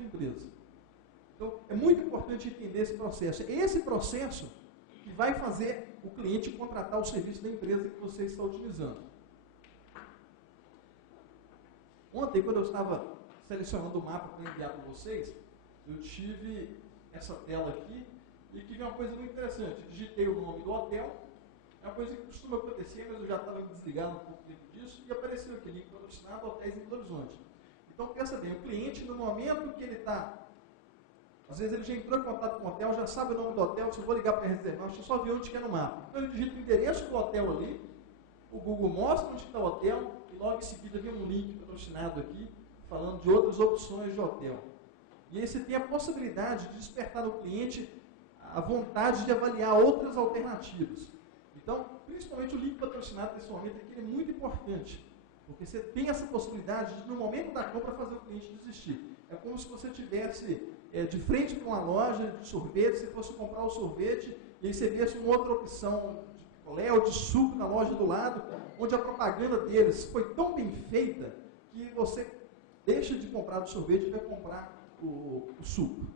sua empresa. Então, é muito importante entender esse processo. É esse processo que vai fazer o cliente contratar o serviço da empresa que você está utilizando. Ontem, quando eu estava selecionando o mapa para enviar para vocês, eu tive essa tela aqui e que vi uma coisa muito interessante. Eu digitei o nome do hotel, é uma coisa que costuma acontecer, mas eu já estava desligado um pouco tempo disso, e apareceu aqui, link patrocinado, hotéis em Belo Horizonte. Então, pensa bem, o cliente, no momento que ele está, às vezes ele já entrou em contato com o hotel, já sabe o nome do hotel, se eu vou ligar para reservar, deixa eu só ver onde que é no mapa. Então, ele digita o endereço do hotel ali, o Google mostra onde está o hotel, e logo em seguida vem um link patrocinado aqui, falando de outras opções de hotel. E aí você tem a possibilidade de despertar no cliente a vontade de avaliar outras alternativas. Então, principalmente o link patrocinado nesse momento aqui é muito importante, porque você tem essa possibilidade de, no momento da compra, fazer o cliente desistir. É como se você estivesse de frente para uma loja de sorvete, você fosse comprar o sorvete, e aí você viesse uma outra opção de picolé ou de suco na loja do lado, onde a propaganda deles foi tão bem feita que você deixa de comprar o sorvete e vai comprar o suco.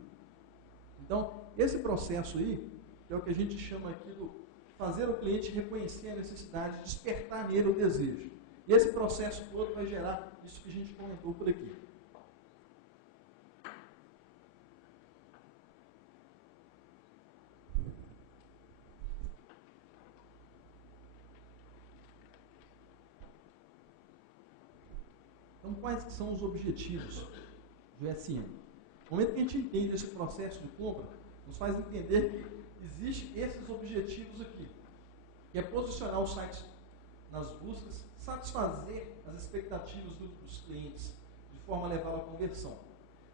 Então, esse processo aí, que é o que a gente chama aqui do fazer o cliente reconhecer a necessidade, despertar nele o desejo. E esse processo todo vai gerar isso que a gente comentou por aqui. Então, quais que são os objetivos do SM? No momento que a gente entende esse processo de compra, nos faz entender que existem esses objetivos aqui, que é posicionar o site nas buscas, satisfazer as expectativas dos clientes, de forma a levá-lo à conversão.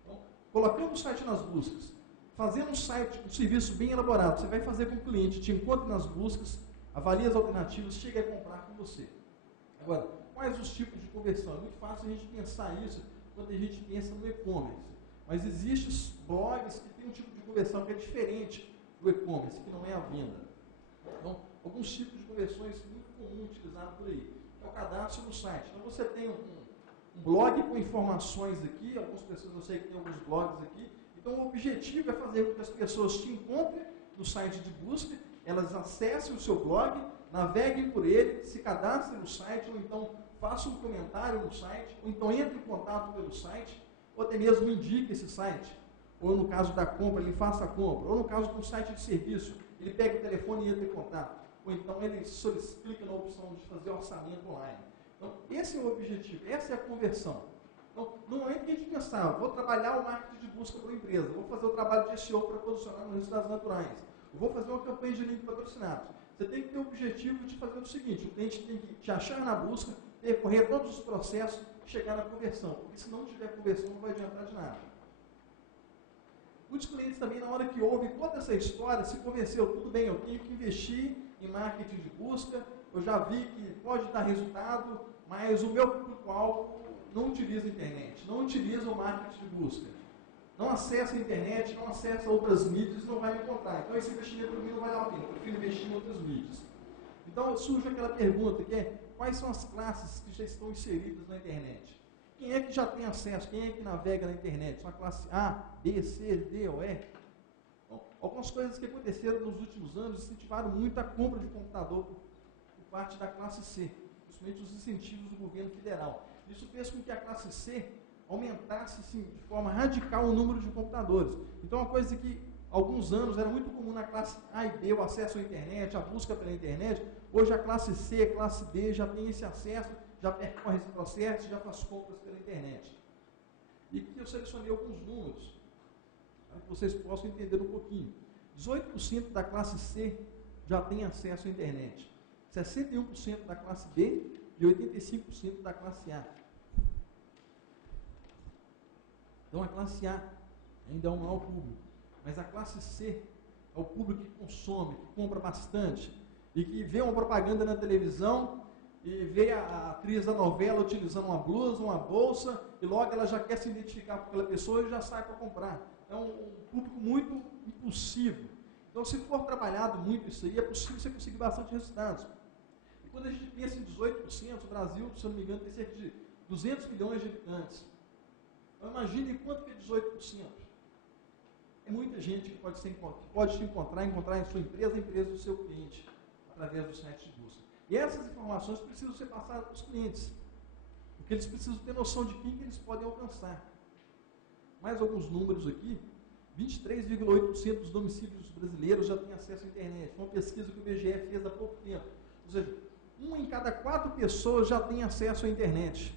Então, colocando o site nas buscas, fazendo um serviço bem elaborado, você vai fazer com que o cliente te encontre nas buscas, avalie as alternativas, chegue a comprar com você. Agora, quais os tipos de conversão? É muito fácil a gente pensar isso quando a gente pensa no e-commerce. Mas existem blogs que têm um tipo de conversão que é diferente do e-commerce, que não é a venda. Então, alguns tipos de conversões muito comuns utilizados por aí. É o cadastro no site. Então, você tem um blog com informações aqui, algumas pessoas, eu sei que tem alguns blogs aqui. Então, o objetivo é fazer com que as pessoas te encontrem no site de busca, elas acessem o seu blog, naveguem por ele, se cadastrem no site, ou então façam um comentário no site, ou então entrem em contato pelo site, ou até mesmo indique esse site, ou no caso da compra, ele faça a compra, ou no caso de um site de serviço, ele pega o telefone e entra em contato, ou então ele clica na opção de fazer orçamento online. Então, esse é o objetivo, essa é a conversão. Então, no momento que a gente pensar, vou trabalhar o marketing de busca para a empresa, vou fazer o trabalho de SEO para posicionar nos resultados naturais, eu vou fazer uma campanha de link patrocinado, você tem que ter o objetivo de fazer o seguinte, o cliente tem que te achar na busca, percorrer todos os processos, chegar na conversão, porque se não tiver conversão não vai adiantar de nada. Muitos clientes também, na hora que ouvem toda essa história, se convenceu, tudo bem, eu tenho que investir em marketing de busca, eu já vi que pode dar resultado, mas o meu público-alvo não utiliza a internet, não utiliza o marketing de busca, não acessa a internet, não acessa outras mídias, não vai me encontrar. Então esse investimento para mim não vale a pena, eu prefiro investir em outras mídias. Então surge aquela pergunta que é, quais são as classes que já estão inseridas na internet? Quem é que já tem acesso? Quem é que navega na internet? São a classe A, B, C, D ou E? Bom, algumas coisas que aconteceram nos últimos anos incentivaram muito a compra de computador por parte da classe C, principalmente os incentivos do governo federal. Isso fez com que a classe C aumentasse sim, de forma radical o número de computadores. Então, uma coisa que há alguns anos era muito comum na classe A e B, o acesso à internet, a busca pela internet, hoje a classe C, a classe D já tem esse acesso, já percorre esse processo, já faz compras pela internet. E aqui eu selecionei alguns números, para que vocês possam entender um pouquinho. 18% da classe C já tem acesso à internet, 61% da classe B e 85% da classe A. Então a classe A ainda é o maior público, mas a classe C é o público que consome, que compra bastante, e que vê uma propaganda na televisão, e vê a atriz da novela utilizando uma blusa, uma bolsa, e logo ela já quer se identificar com aquela pessoa e já sai para comprar. É um público muito impulsivo. Então, se for trabalhado muito isso aí, é possível você conseguir bastante resultados. E quando a gente pensa em 18%, o Brasil, se eu não me engano, tem cerca de 200 milhões de habitantes. Então, imagine quanto que é 18%. É muita gente que pode te encontrar em sua empresa, a empresa do seu cliente, através do site de busca. E essas informações precisam ser passadas para os clientes, porque eles precisam ter noção de quem que eles podem alcançar. Mais alguns números aqui. 23,8% dos domicílios brasileiros já têm acesso à internet. Foi uma pesquisa que o IBGE fez há pouco tempo. Ou seja, 1 em cada 4 pessoas já tem acesso à internet.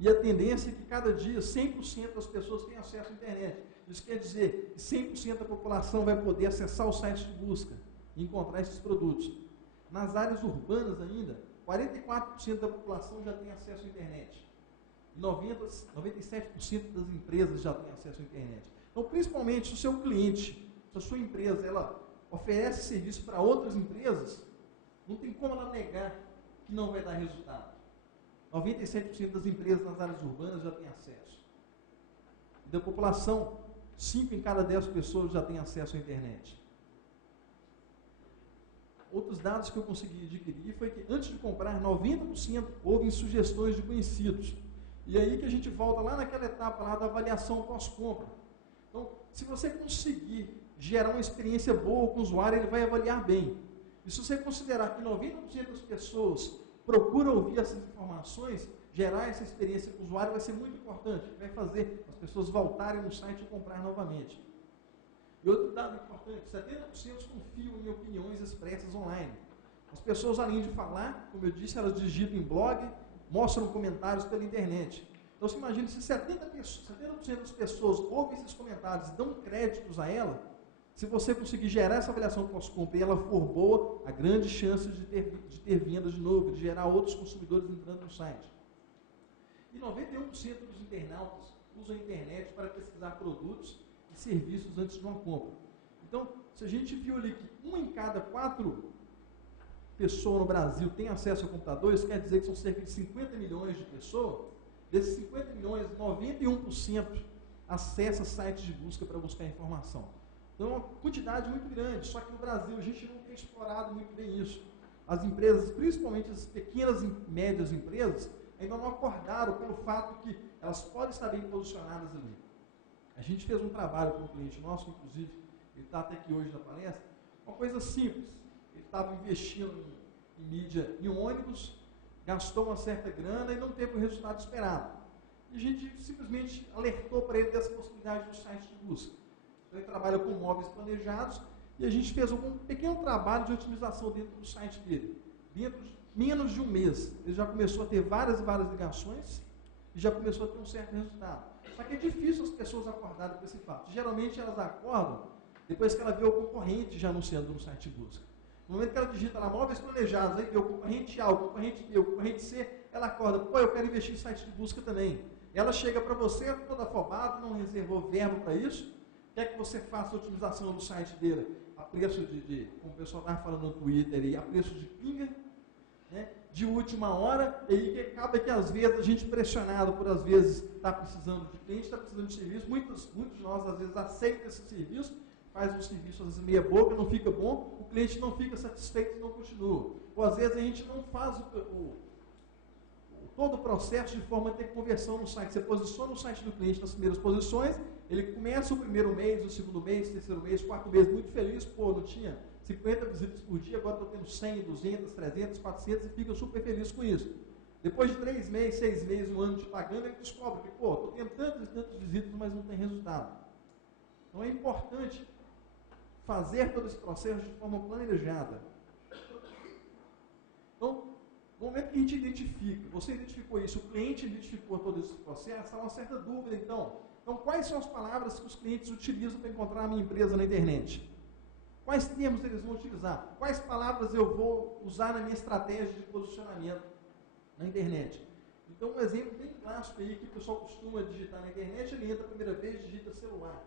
E a tendência é que cada dia 100% das pessoas têm acesso à internet. Isso quer dizer que 100% da população vai poder acessar o site de busca e encontrar esses produtos. Nas áreas urbanas ainda, 44% da população já tem acesso à internet. E 97% das empresas já têm acesso à internet. Então, principalmente, se o seu cliente, se a sua empresa, ela oferece serviço para outras empresas, não tem como ela negar que não vai dar resultado. 97% das empresas nas áreas urbanas já têm acesso. E da população, 5 em cada 10 pessoas já têm acesso à internet. Outros dados que eu consegui adquirir foi que, antes de comprar, 90% ouvem sugestões de conhecidos. E aí que a gente volta lá naquela etapa lá da avaliação pós-compra. Então, se você conseguir gerar uma experiência boa com o usuário, ele vai avaliar bem. E se você considerar que 90% das pessoas procuram ouvir essas informações, gerar essa experiência com o usuário vai ser muito importante. Vai fazer as pessoas voltarem no site e comprar novamente. E outro dado importante, 70% confiam em opiniões expressas online. As pessoas, além de falar, como eu disse, elas digitam em blog, mostram comentários pela internet. Então, você imagina, se 70% das pessoas ouvem esses comentários e dão créditos a ela, se você conseguir gerar essa avaliação pós-compra e ela for boa, há grande chance de ter vendas de novo, de gerar outros consumidores entrando no site. E 91% dos internautas usam a internet para pesquisar produtos e serviços antes de uma compra. Então, se a gente viu ali que 1 em cada 4 pessoas no Brasil tem acesso a computador, isso quer dizer que são cerca de 50 milhões de pessoas. Desses 50 milhões, 91% acessa sites de busca para buscar informação. Então, é uma quantidade muito grande, só que no Brasil a gente não tem explorado muito bem isso. As empresas, principalmente as pequenas e médias empresas, ainda não acordaram pelo fato que elas podem estar bem posicionadas ali. A gente fez um trabalho com um cliente nosso, inclusive, ele está até aqui hoje na palestra, uma coisa simples. Ele estava investindo em mídia em um ônibus, gastou uma certa grana e não teve o resultado esperado. E a gente simplesmente alertou para ele dessa possibilidade do site de busca. Então, ele trabalha com móveis planejados e a gente fez um pequeno trabalho de otimização dentro do site dele. Dentro de menos de um mês, ele já começou a ter várias e várias ligações e já começou a ter um certo resultado. Só que é difícil as pessoas acordarem com esse fato. Geralmente elas acordam depois que ela vê o concorrente já anunciando no site de busca. No momento que ela digita lá móveis planejados, aí vê o concorrente A, o concorrente B, o concorrente C, ela acorda, pô, eu quero investir em site de busca também. Ela chega para você toda afobada, não reservou verbo para isso, quer que você faça a otimização do site dele a preço como o pessoal estava falando no Twitter, aí, a preço de pinga, né, de última hora, e aí que acaba que às vezes a gente pressionado por às vezes está precisando de cliente, está precisando de serviço, muitos de nós às vezes aceitam esse serviço, faz um serviço às vezes meia boca, não fica bom, o cliente não fica satisfeito e não continua. Ou às vezes a gente não faz todo o processo de forma a ter conversão no site. Você posiciona o site do cliente nas primeiras posições, ele começa o primeiro mês, o segundo mês, o terceiro mês, o quarto mês, muito feliz, pô, não tinha 50 visitas por dia, agora estou tendo 100, 200, 300, 400 e fica super feliz com isso. Depois de 3 meses, 6 meses, 1 ano de pagando, ele descobre que, pô, estou tendo tantas e tantas visitas, mas não tem resultado. Então é importante fazer todo esse processo de forma planejada. Então, no momento que a gente identifica, você identificou isso, o cliente identificou todo esse processo, há uma certa dúvida, então, quais são as palavras que os clientes utilizam para encontrar a minha empresa na internet? Quais termos eles vão utilizar? Quais palavras eu vou usar na minha estratégia de posicionamento na internet? Então, um exemplo bem clássico aí que o pessoal costuma digitar na internet, ele entra a primeira vez, digita celular.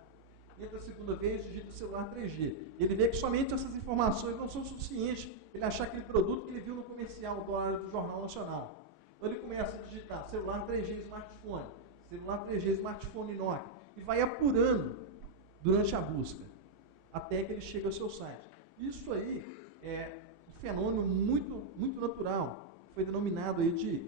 Entra a segunda vez, digita celular 3G. Ele vê que somente essas informações não são suficientes para ele achar aquele produto que ele viu no comercial do Jornal Nacional. Então ele começa a digitar celular 3G smartphone, celular 3G smartphone Nokia, e vai apurando durante a busca, até que ele chega ao seu site. Isso aí é um fenômeno muito, muito natural, foi denominado aí de